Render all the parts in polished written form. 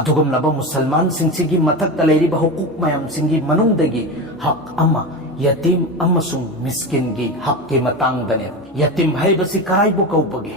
अदुगुमलबा मुसलमान सिंसिगी मथक्ता लेरिबा हुकूक मयाम सिंगी मनुंगदगी हक अमा यतीम अमसुंग मिस्किन की हक के मतांगदने यतीम हाइबसी कराइबो कौपगे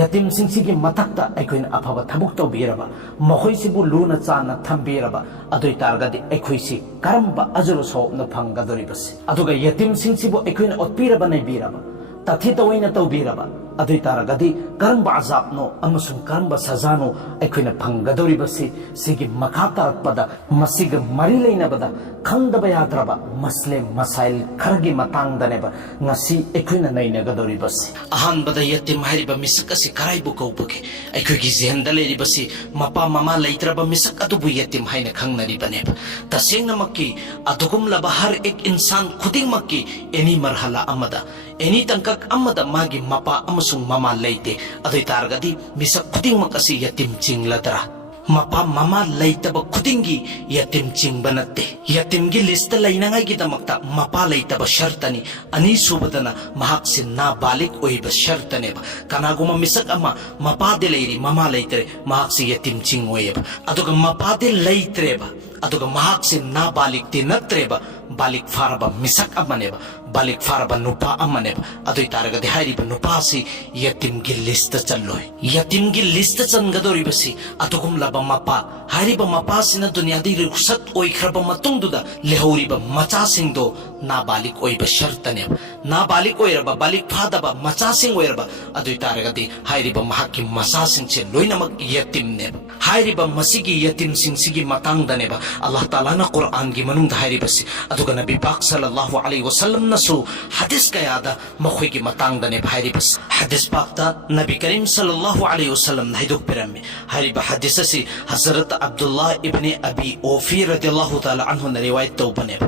यतीम सिंसिगी मथक्ता अखोइन अफब थबुक तौबीरबा मखोइसिबु लूना चाना थंबीरबा अदुइ तारगदि अखोइसि करंबा अजरो सोपन फंगदोरिबसि अदुगा यतीम सिंसिबु अखोइन ओत्पीरबा नैबीरबा तथि तवैना तौबीरबा अदुइ तारगदि करंबा अजाबनो अमसुंग करंबा सजानो अखोइना फंगदोरिबसि सिगी मखा तारकपदा मसिगा मरि लेनबदा खंगदबा याद्रबा मसले मसाइल खरगी मतांगदनेबा ngasi अखोइना नैनगदोरिबसि अहानबदा यतीम हारिबा मिसक असि कराइबु कौबगे अखोइगी जेहनदा लेरिबसि मपा ममा लैत्रबा मिसक अदुबु यतीम हाइना खंगनरिबनेबा तसेंगनमक्की अदुगुमलबा हर एक इंसान खुदिंगमक्की एनी मरहला अमदा एनी तंकक अमदा मागी मपा अमसुंग ममा लैते अदुइ तारगदि मिसक खुदिंगमक असि यतीम चिंगलदरा मपा ममा लैतब खुदिंगी यतीम चिंगब नत्ते यतीमगी लिस्ट लैनांगाइगिदमक्ता मपा लैतब शर्तनी अनि सुबदना महाक्सि नाबालिग ओइब शर्तनेब कनागुमा मिसक अमा मपादे लैरी ममा लैतरे महाक्सि यतीम चिंग ओइब अदुगा मपादे लैत्रेब अदुगा महाक्सि नाबालिग नत्रेब बालिक फारबा मिसक अमनेब बालिक फारबा नुपा अमनेब अदुइ तारगदि हाइरिब नुपासि यतीमगी लिस्ट चल्लोय यतीमगी लिस्ट चनगदोरिबसि अदुगुमलबा मपा हाइरिब मपासिना दुनियादि रुखसत ओइख्रबा मतुंगदुदा लेहौरिबा मचासिंगदो नाबालिग ओइब शर्तनेब नाबालिग ओइरबा बालिक फादबा मचासिंग ओइरबा अदुइ तारगदि हाइरिब महाकि मचासिंगसे लोइनमक यतीमनेब हाइरिब मसिगी यतीम सिंसिगी मतांगदनेब अल्लाह ताला ना कुरान गी मनुंगदा हाइरिबसि अदुगा नबी पाक सल्लल्लाहु अलैहि वसल्लम नसु हदीस कयादा मखोइगी मतांगदने हाइरिबस हदीस पाकता नबी करीम सल्लल्लाहु अलैहि वसल्लम हाइदुक पिरम्मे हाइरिबा हदीस से हजरत अब्दुल्लाह इब्ने अबी औफी रदियल्लाहु ताला अन्हु ने रिवायत तौबने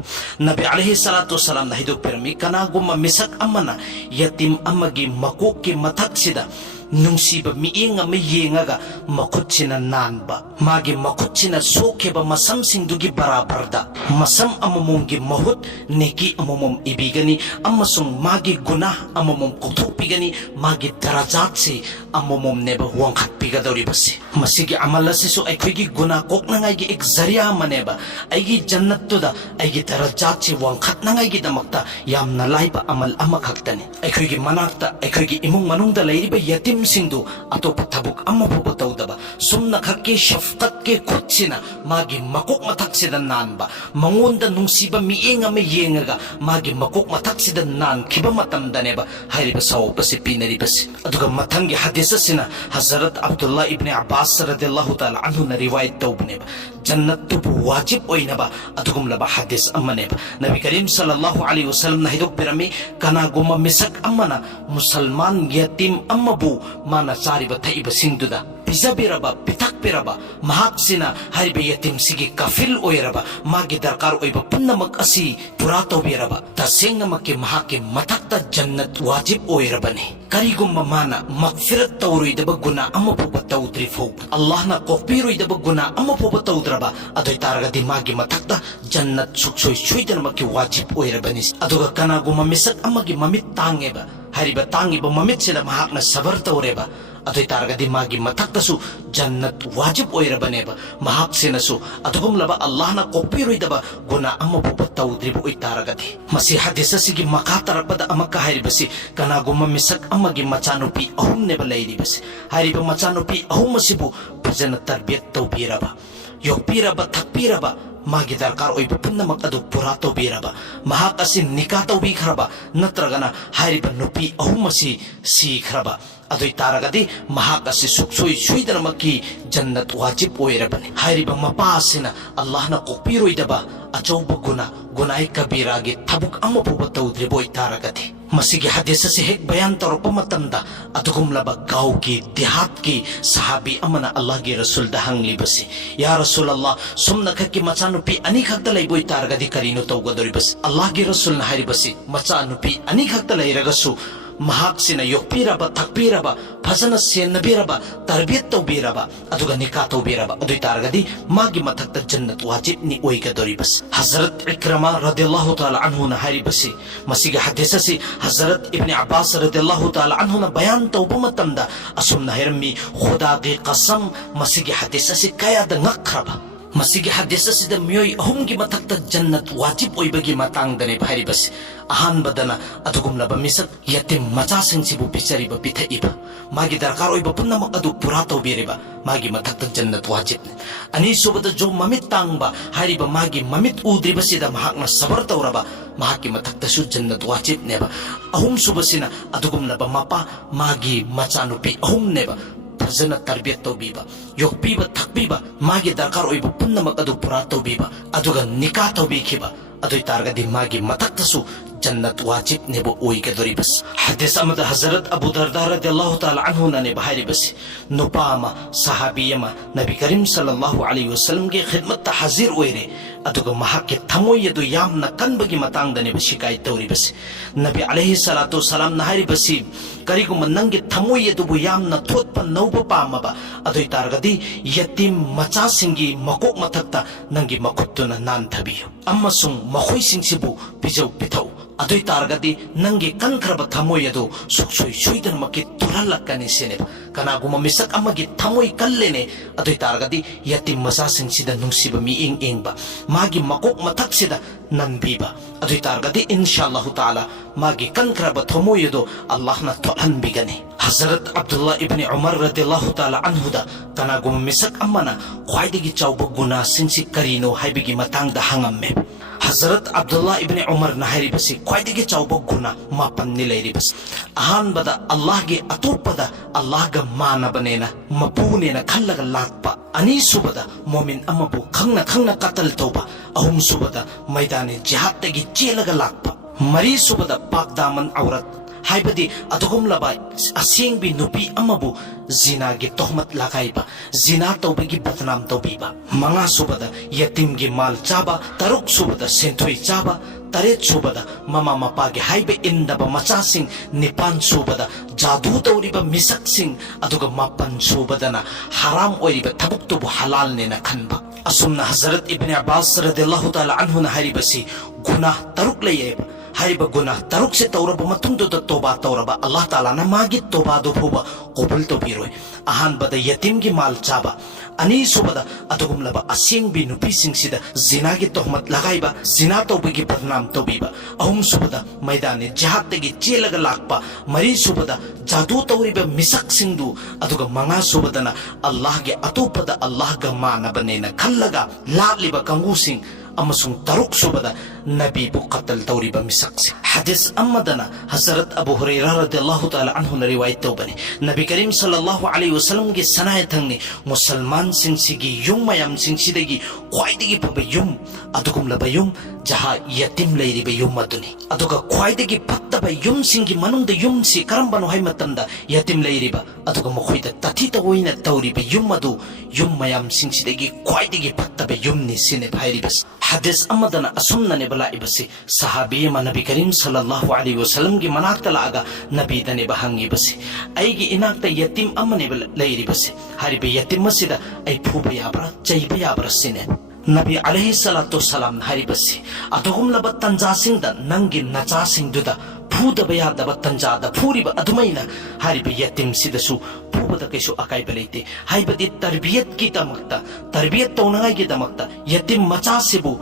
नबी अलैहि सलातु वसल्लम हाइदुक पिरम्मे कनागुम मिसक अमना यतीम अमगी मकोक के मथक्सिदा नुंसीब मिएंग अमे येंगगा मखुच्छिना नानबा मागे मखुच्छिना सोखेबा मसम सिंदुगी बराबरदा मसम अममुंगी महुत नेकी अममुम इबिगनी अमसुंग मागे गुनाह अममुम कुथुपिगनी मागे दराजात से अममुम नेब वंखत पिगदौरिबसे मसिगी अमल असिसु अखोइगी गुनाह कोकनंगाइगी एक जरिया मनेबा अइगी जन्नतुदा अइगी दराजात से वंखतनंगाइगी दमक्ता यामना लाइबा अमल अमखक्तने अखोइगी मनाक्ता अखोइगी इमुंग मनुंगदा लैरिबा यतीम सिंधु अतोप थबुक अम्मफुब तौदबा सुमना खक्के शफकत के खुदसिना मागी मकोक मथक्सिदा नानबा मंगोंदा नुंसीबा मिएंग अमे येंगगा मागी मकोक मथक्सिदा नानखिबा मतमदनेबा हाइरिबा सौबसे पिनरिबसे अदुगा मथंगी हदीससिना हजरत अब्दुल्लाह इब्ने अब्बास रदियल्लाहु ताला अन्हु न रिवायत तौबनेबा जन्नतुबु वाजिब ओइनबा अदुगुमलबा हदीस अम्मनेबा नबी करीम सल्लल्लाहु अलैहि वसल्लम न हिदुक पिरमे कनागुमा मिसक अम्मना मुसलमान यतीम अम्मबु माना चारिबा थैबा सिंदुदा पिजाबिरबा पिथाकपिरबा महाक्सिना हारिबा यतीम सिगी कफिल ओइरबा मागी दरकार ओइबा पुन्नमक असि पुरा तौबिरबा तसेंगमके महाके मथक्ता जन्नत वाजिब ओइरबने करिगुम्मा माना मगफिरत तौरुइदबा गुना अमफुबा तौद्रि फौ अल्लाह ना कोपिरुइदबा गुना अमफुबा तौद्रबा अदोइ तारगदि मागी मथक्ता जन्नत सुक्सोइ सुइदनमके वाजिब ओइरबने अदुगा कनागुमा मिसक अमगी ममित तांगेबा हारिबा तांगिबा ममित सिदा महाकना सबर तौरेबा अदोइ तारगदि मागी मथक्तसु जन्नत वाजिब ओइरबनेबा महाक्सिनसु अदुगुमलबा अल्लाह ना कोपिरुइदबा गुना अमफुबा तौद्रिबा ओइ तारगदि मसि हदीससिगी मखा तरपदा अमका हारिबसि कनागुमा मिसक अमगी मचानुपी अहुमनेबा लैरिबसि हारिबा मचानुपी अहुमसिबु फजना तरबियत तौबिरबा योक्पिरबा थक्पिरबा मागी दरकार ओइबा पुन्नमक अदु पुरा तौबिरबा महाक असि निका तौबिखरबा नत्रगना हारिबा नुपी अहुमसि सिखरबा अदुइ तारगदि महाक असि सुक्सोइ सुइदनमकी जन्नत वाजिब ओइरबने हारिबा मपा असिना अल्लाह ना कोपिरोइदबा अचौब गुनाई कबीरागी थबुक अमफुबा तौद्रिबोइ तारगदि मसिगी हदीस से हेक बयान तौरप मतमदा अदुगुमलबा गाँव की देहात की सहाबी अमना अल्लाह की रसूल दहंगलिबसे या रसूल अल्लाह सुमना खक्की मचानुपी अनि खक्ता लैबोइ तारगदि करिनो तौगदोरिबस अल्लाह की रसूल न हारिबसे मचानुपी अनि खक्ता लैरगसु महाक्सिना योक्पीरबा थक्पीरबा फजना सेन्नबीरबा तरबियत तौबीरबा अदुगा निका तौबीरबा अदुई तारगदी मागी मथक्ता जन्नत वाजिबनी ओइगदोरिबस हजरत इक्रमा रदियल्लाहु ताला अन्हु ना हारिबसी मसिगा हदीससी हजरत इब्न अब्बास रदियल्लाहु ताला अन्हु ना बयान तौबा मतमदा असुमना हिरमी खुदा की कसम मसिगा हदीससी कयादा ngakhraba मसिगी हदीस असिदा मियोई अहुम की मथक्ता जन्नत वाजिब ओइबगी मतांगदने भारिबस अहानबदना अदुगुमलबा मिसक यतिम मचासिंगसिबु पिचरिबा पिथइबा मागी दरकार ओइबा पुन्नमक अदु पुरा तौबीरिबा मागी मथक्ता जन्नत वाजिब अनि सुबदा जो ममित तांगबा हारिबा मागी ममित उद्रिबसिदा महाकना सबर तौरबा मागी मथक्ता सु जन्नत वाजिब नेबा अहुम सुबसिना अदुगुमलबा मपा मागी मचानुपी अहुम नेबा फजना तरबियत तौबीबा योक्पीबा थक्पीबा मागी दरकार ओइबा पुन्नमक अदु पुरा तौबीबा अदुगा निका तौबीखिबा अदुई तारगदी मागी मथक्तसु जन्नत वाजिब नेबो ओइगदोरिबस हदीस अमद हजरत अबू दरदा रदियल्लाहु ताला अन्हु ने बहारिबस नुपामा सहाबीयमा नबी करीम सल्लल्लाहु अलैहि वसल्लम के खिदमत हाजिर ओइरे अदुगा महाके थमोय यदु यामना कनबगी मतांगदने शिकायत तौरिबस नबी अलैहि सलातु सलाम नहारिबसी करिगुम नंगे थमोय यदुबु यामना थोतप नौबा पामबा अदुई तारगदी यतीम मचा सिंगी मकोक मथक्ता नंगी मखुत्तुना नानथबियु अमसुंग मखोय सिंगसिबु पिजौ पिथौ अदुई तारगदी नंगे कनख्रब थमोय यदु सुखसोय सुइदन मके तुरलक्कनि सेने कनागुम मिसक अमगी थमोय कल्लेने अदुई तारगदी यतीम मचा सिंगसिदा नुंसिबा मी इंग इंगबा मागी मकोक मथक्सिदा ननबीबा अदुई तारगदी इंशाअल्लाह ताला मागी कनख्रब थमोय यदु अल्लाहना तोहनबिगने हजरत अब्दुल्ला इब्न उमर रदियल्लाहु ताला अन्हुदा कनागुम मिसक अमना ख्वाइदगी चाउब गुना सिंसी करिनो हाइबिगी मतांगदा हंगम्मे हजरत अब्दुल्ला इब्न उमर नहारिबसी ख्वाइदगी चाउब गुना मापन निलैरिबस अहानबदा अल्लाह गे अतोपदा अल्लाह गा मानबनेना मपुनेना खल्लगा लाक्पा अनि सुबदा मोमिन अमबु खंगना खंगना कतल तौबा अहुम सुबदा मैदानी जिहादगी चेलगा लाक्पा मरी सुबदा पाकदामन औरत हाइबदी अदुगुमलबा असेंगबी नुपी अमबु जिनागी तोहमत लगाइबा जिना तौबगी बदनाम तौबीबा मंगा सुबदा यतीमगी माल चाबा तरुक सुबदा सेंथुई चाबा तरेत सुबदा ममा मपागी हाइबे इंदबा मचासिंग निपान सुबदा जादू तौरिबा मिसकसिंग अदुगा मापन सुबदना हराम ओइरिबा थबुक्तुबु हलाल नेना खनबा असुमना हजरत इब्न अब्बास रदियल्लाहु ताला अन्हु नहारिबसी गुनाह तरुक लयेबा हारिबा गुनाह तरुक से तौरबा मतुंगदुदा तौबा तौरबा अल्लाह ताला ना मागी तौबा दो फुबा कबूल तौबीरोय अहानबदा यतीमगी माल चाबा अनि सुबदा अदुगुमलबा असेंगबी नुपीसिंगसिदा जिनागी तोहमत लगाइबा जिना तौबगी बदनाम तौबीबा अहुम सुबदा मैदानी जिहादगी चेलगा लाक्पा मरी सुबदा जादू तौरिबा मिसकसिंगदु अदुगा मंगा सुबदना अल्लाह गे अतोपदा अल्लाह गा मानबनेना खल्लगा लालिबा कंगुसिंग अमसुंग तरुक सुबदा नबी बु कत्ल तौरिबा मिसक्सी हदीस अम्मदना हजरत अबू हुरैरा रदियल्लाहु ताला अन्हु ने रिवायत तौबनी नबी करीम सल्लल्लाहु अलैहि वसल्लम के सनाय थंगनी मुसलमान सिंगसिगी युम मयम सिंगसिदगी ख्वाइदगी फबा युम अदुगुमलबा युम जहा यतीम लैरिबा युम अदुनी अदुगा ख्वाइदगी फत्तबा युम सिंगी मनुंगदा युम सि करमबनो हाय मतंदा यतीम लैरिबा अदुगा मखोइदा तथिता ओइना तौरिबा युम अदु युम मयम सिंगसिदगी ख्वाइदगी फत्तबा युम नि सिने भाइरिबस हदीस अमदना असुमना ने बलाइबसी सहाबी नबी करीम सल्लल्लाहु अलैहि वसल्लम की मनाक्ता लागा नबी दने बहंगिबसी आइगी इनाक्ता यतीम अमने लैरिबसी हरिबे यतीम मसिदा आई फुबा याब्रा चैबा याब्रा सिने नबी अलैहि सलातु सलाम हरिबसी अदुगुमलबा तंजासिंगदा नंगी नचासिंगदुदा फुदबा यादबा तंजादा फुरिबा अदुमैना हरिबे यतीम सिदसु फुबदा कैसु अकाइबा लैते हाइबदी तरबियत की तमक्ता तरबियत तौनगाई की तमक्ता यतीम मचासिबु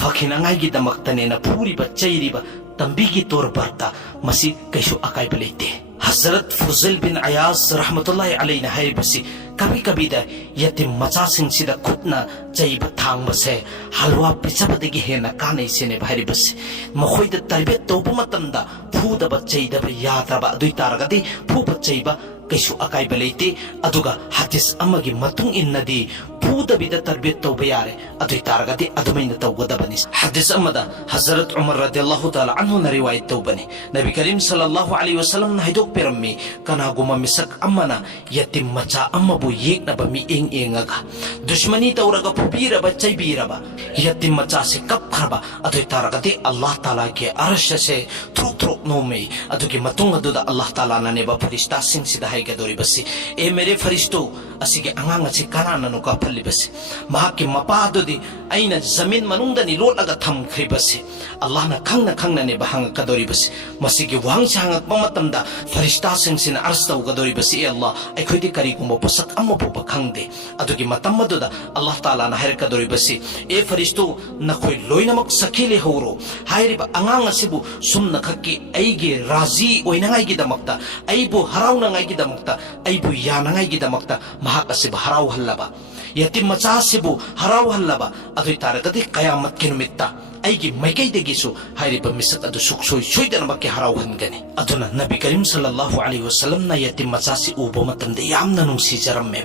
फखिनगाई की तमक्तनेना फुरिबा चैरिबा तंबीगी तौर बरता मसी कैसु अकाइबा लैते हजरत फुजल बिन अयास रहमतुल्लाहि अलैहि ने हाइबसी कभी कभी दा यतीम मचासिंगसिदा खुतना चैबा थांगबसे हलवा पिचबदगी हेना कानै सेने भाइरिबसे मखोइदा तरबियत तौबा मतंदा फुदबा चैदबा यादबा दुई तारगदी फुबा चैबा kaisu akai beleite aduga hadis amagi matung innadi pudabida tarbiyat tawba yare adui taragadi adumaina tawgadabani hadis amada Hazrat Umar radhiyallahu ta'ala anhu na riwayat tawbani Nabi Karim sallallahu alaihi wasallam na hidok pirammi kana gumamisak amana yatim macha amabu yek na ba mi engaga dushmani tawraga pubira ba chaybira ba yatim macha se kap kharba adui taragadi Allah ta'ala ke arsh se truk nomi adugi matung aduda Allah ta'ala na neba farishta sing sida hai gadori basi e mere faristo asige anganga se kanana no ka phalli basi mahaki mapa adudi aina zamin manungda ni lolaga tham khri basi Allah na khangna ne bahang kadori basi masige wang changak pamatamda farishta sing sina arsta gadori basi e Allah ai khodi kari kumbo pasak amma bu khangde adugi matam aduda Allah ta'ala na hair kadori basi e faristo na khoi loinamak sakile horo hairiba anganga sibu sumna khakki aige razi oinangai gi damakta aibu harauna ngai gi damakta aibu yana ngai gi damakta mahak asib harau hallaba yatim macha sibu harau hallaba adui taragati qiyamat kinumitta aigi maikai degisu hairiba misak adu suksoi soidana makke harau hangani aduna Nabi Karim sallallahu alaihi wasallam na yatim macha si ubo matamde yamna nungsi jaramme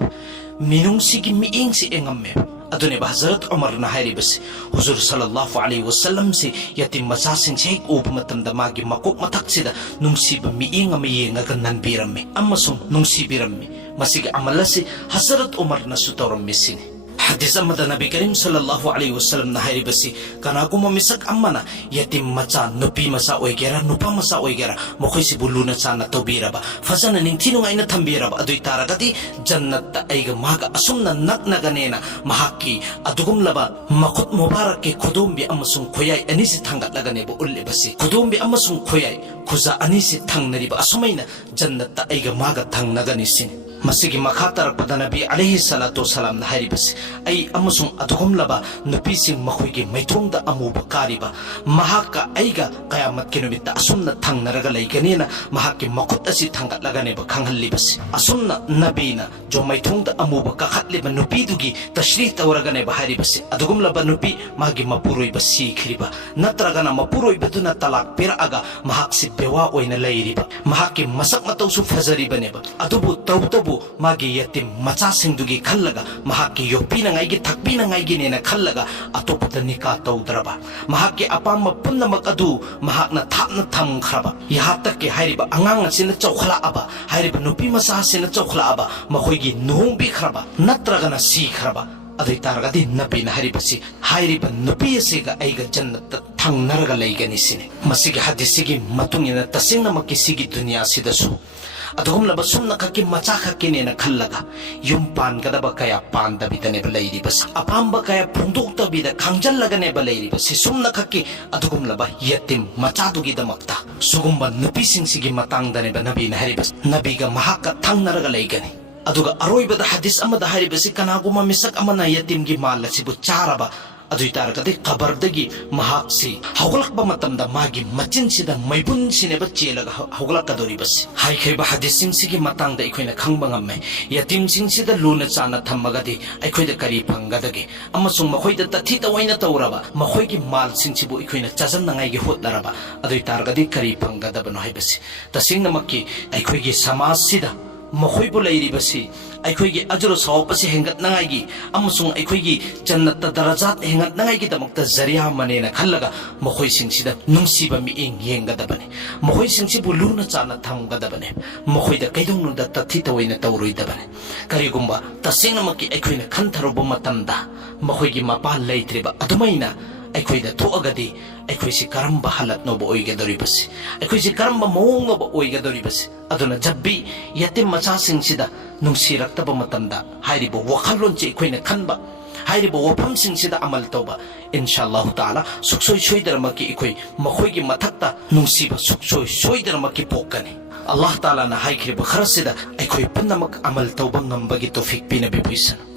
minungsi gi miingsi engamme adune Hazrat Umar na hairi basi Huzur sallallahu alaihi wasallam si yatim macha sing sek up matamda magi makok matak sida nungsiba miinga miinga kanan biramme amasung nungsi biramme masig amalasi Hazrat Umar na sutoram misini hadis amada Nabi Karim sallallahu alaihi wasallam na hairi basi kana ko mamisak amana yatim macha nupi masa oigera nupa masa oigera mokhoi si buluna chana tobira ba fazana ning tinunga ina thambira ba adui taragati jannat ta aiga maga asumna nakna ganena mahaki adugum laba makut mubarak ke khudumbi amasung khoyai anisi thangat lagane bo ulle basi khudumbi amasung khoyai khuza anisi thangnari ba asumaina jannat ta aiga maga thangnagani sin masigi makhatar pada Nabi alaihi salatu wasalam na hairi basi ay amasung adugum laba nupising makhoygi maitongda amu bakari ba mahaka aiga qiyamat kinumita asumna thangnaraga laiganina mahaki makut asi thangat lagane ba khanghalli basi asumna nabina jo maitongda amu ba kakhatli ba nupidugi tashrih tawragane ba hairi basi adugum laba nupi magi mapuroi ba sikhri ba natragana mapuroi baduna talak piraga mahaksi bewa oina lairi ba mahaki masak matausu fazari bane ba adubu tawtabu magi yatim macha singdugi khallaga mahaki yopina ngai gi thakpina ngai gi nena khallaga atopata nika tawdraba mahaki apamma punnamak adu mahakna thapna tham khraba yahatak ke hairiba angang sina chawkhla aba hairiba nupi macha sina chawkhla aba makhoigi nuhungbi khraba natragana si khraba adai targadi nabi na haribasi hairiba nupi asiga aiga jannat thangnaraga laigani sine masigi hadisigi matungina tasingna makki sigi dunya sidasu adugum laba sumna kaki macha kaki nena khallaga yumpan kadaba kaya panda bitane balairi bas apamba kaya punduk tabida khangjallaga ne balairi bas sumna kaki adugum laba yatim macha dugi damakta sugumba nupi singsigi matang dane ba nabi na haribas nabi ga mahaka thangnaraga laigani aduga aroibada hadis amada haribasi kanaguma misak amana yatim gi mala sibu charaba adui taragati qabardagi mahaksi hawlak ba matamda magi machin sida maibun sineba chelaga hawlak kadori bas hai khaiba hadis sing sigi matangda ikoina khangba ngamme yatim sing sida luna chana thammagadi aikoida kari phangadage amasung makhoida tathi tawaina tawraba makhoigi mal sing sibu ikoina chajan nangai gi hotlaraba adui taragadi kari phangadabano haibasi tasingna makki aikoigi samaj sida makhoibu lairibasi aikoigi ajro sawpasi hengat nangaigi amasung aikoigi jannata darajat hengat nangaigi damakta zariya manena khallaga makhoi singsida nungsiba mi eng yengadabane makhoi singsibu luna chana thamgadabane makhoida kaidongnu da tathi tawaina tawroidabane karigumba tasengna makki aikoina khantaroba matamda makhoigi mapa laitriba adumaina aikoida thoagadi aikoisi karamba halat nobo oigadoribasi aikoisi karamba mawong nobo oigadoribasi aduna jabbi yatim macha singsida nungsirakta matamda hairibo wakhalon che aikoina khanba hairibo wafam singsida amal tawba inshallah taala suksoi soidarmaki ikoi makhoigi mathakta nungsiba suksoi soidarmaki pokani Allah taala na haikriba kharasida aikoi punnamak amal tawba ngambagi tawfik pinabibisan